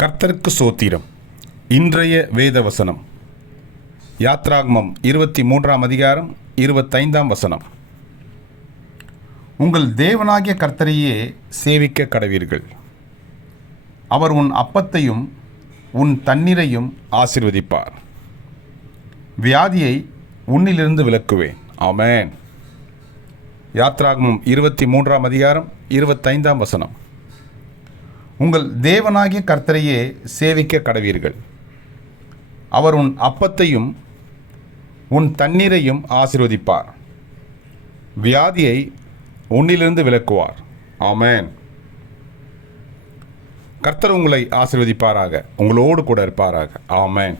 கர்த்தருக்கு சோத்திரம். இன்றைய வேத வசனம் யாத்ராகமம் 23 அதிகாரம் 25 உங்கள் தேவனாகிய கர்த்தரையே சேவிக்க கடவீர்கள். அவர் உன் அப்பத்தையும் உன் தண்ணீரையும் ஆசீர்வதிப்பார். வியாதியை உன்னிலிருந்து விலக்குவேன். ஆமென். யாத்ராகமம் 23 அதிகாரம் 25 உங்கள் தேவனாகிய கர்த்தரையே சேவிக்க கடவீர்கள். அவர் உன் அப்பத்தையும் உன் தண்ணீரையும் ஆசீர்வதிப்பார். வியாதியை உன்னிலிருந்து விலக்குவார். ஆமென். கர்த்தர் உங்களை ஆசீர்வதிப்பாராக, உங்களோடு கூட இருப்பாராக. ஆமென்.